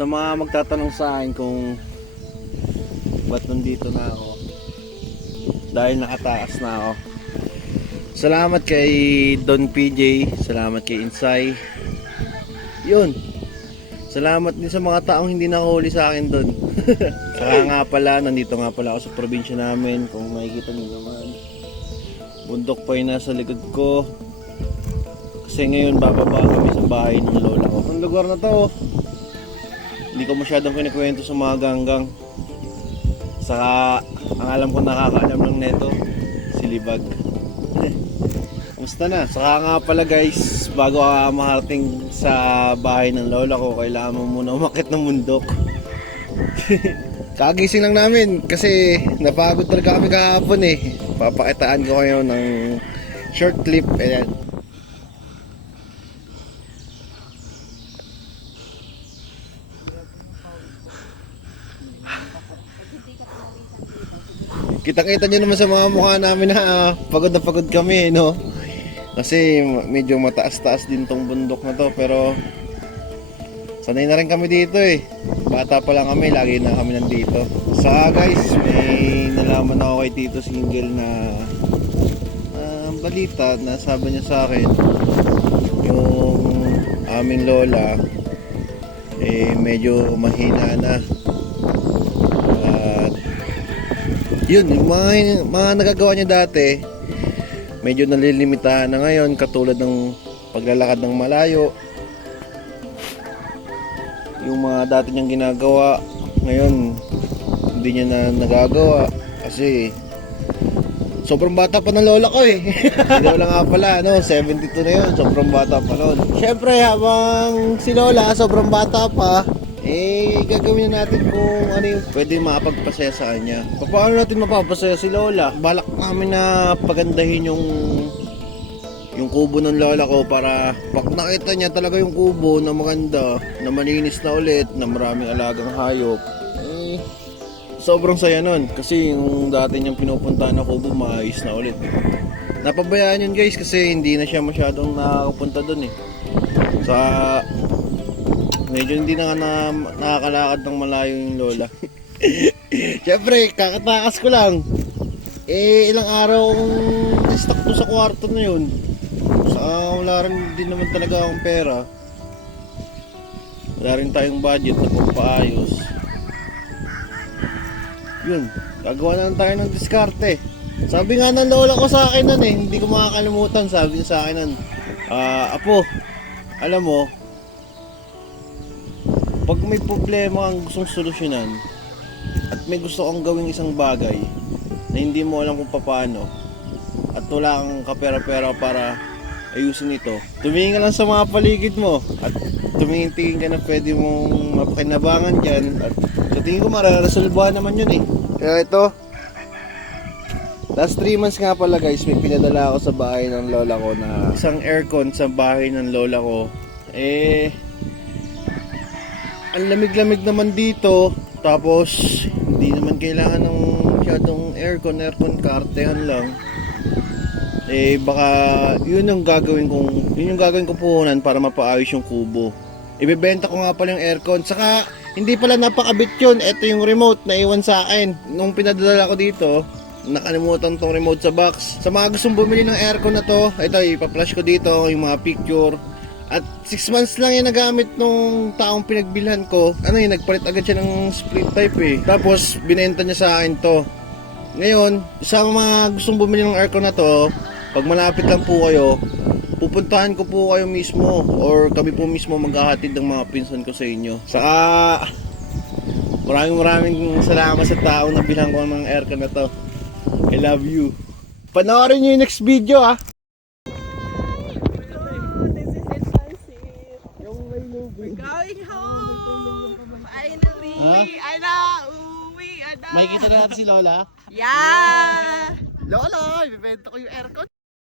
Sa mga magtatanong sa akin kung ba't nandito na ako, dahil nakataas na ako. Salamat kay Don PJ, salamat kay Insay. Yun. Salamat din sa mga taong hindi nakahuli sa akin doon. Saka nga pala, nandito nga pala ako sa probinsya namin. Kung makikita niyo naman, bundok pa yung nasa likod ko. Kasi ngayon bababa kami sa bahay ng lola ko. Ang lugar na to, hindi ko masyadong kinikwento sa mga ganggang. Saka ang alam ko, nakakaalam lang neto, si Libag. Kamusta na? Saka nga pala guys, bago ka makarating sa bahay ng lola ko, kailangan mo muna umakit ng bundok. Kagising lang namin kasi napagod talaga kami kahapon eh. Papakitaan ko kayo ng short clip. Ayan. Kitang-kita nyo naman sa mga mukha namin na pagod kami, no? Kasi medyo mataas-taas din tong bundok na to, pero sanay na rin kami dito eh. Bata pa lang kami, lagi na kami nandito. Saka guys, may nalaman ako kay Tito Single na balita na sabi niya sa akin, yung aming lola eh medyo mahina na. Yun, yung mga nagagawa niya dati medyo nalilimitahan na ngayon, katulad ng paglalakad ng malayo. Yung mga dati niyang ginagawa ngayon hindi niya na nagagawa kasi sobrang bata pa ng lola ko eh. Hindi lang nga pala, no? 72 na yun, sobrang bata pa nun. Syempre habang si lola sobrang bata pa, eh gagawin na natin kung ano yung pwede makapagpasaya sa kanya. Paano natin mapapasaya si lola? Balak namin na pagandahin yung kubo ng lola ko para pag nakita niya talaga yung kubo na maganda, na malinis na ulit, na maraming alagang hayop, eh sobrang saya nun. Kasi yung dati niyang pinupuntahan na kubo, maayos na ulit. Napabayaan yun guys kasi hindi na siya masyadong nakakapunta dun eh. Sa medyo hindi na nakakalakad ng malayo yung lola. Siyempre, kakatakas ko lang. Eh, ilang araw akong na-stuck to sa kwarto na yun. Wala rin din naman talaga akong pera. Wala rin tayong budget na pampaayos. Yun, gagawa na lang tayo ng diskarte. Sabi nga ng lola ko sa akin nun eh, hindi ko makakalimutan. Sabi niya sa akin nun, Apo, alam mo, pag may problema kang gustong solusyonan at may gusto kang gawing isang bagay na hindi mo alam kung paano at wala kang kapera-pera para ayusin ito, tumingin ka lang sa mga paligid mo at tumingin-tingin ka na pwede mong mapakinabangan dyan, at sa tingin ko mararasolbahan naman yun eh. Kaya ito, last 3 months nga pala guys, may pinadala ako sa bahay ng lola ko na isang aircon sa bahay ng lola ko. Eh, ang lamig-lamig naman dito, tapos hindi naman kailangan ng masyadong aircon, kartehan lang. Eh baka yun yung gagawin kong puhunan para mapaayos yung kubo. Ibebenta ko nga pala yung aircon. Saka hindi pala napakabit yun. Ito yung remote na iwan sa akin nung pinadala ko dito. Nakalimutan tong remote sa box. Sa mga gustong bumili ng aircon na to, ito ipa-flash ko dito yung mga picture. At 6 months lang yung nagamit nung taong pinagbilhan ko. Nagpalit agad siya ng split type eh. Tapos binenta niya sa akin to. Ngayon, sa mga gustong bumili ng aircon na to, pag malapit lang po kayo, pupuntahan ko po kayo mismo, or kami po mismo maghahatid ng mga pinsan ko sa inyo. Saka maraming salamat sa taong nabilhan ko ng aircon na to. I love you. Panoorin nyo yung next video ah. We're going home! Finally! Uwi na! Makikita na natin si Lola. Yeah! Lola, ibibenta ko yung aircon.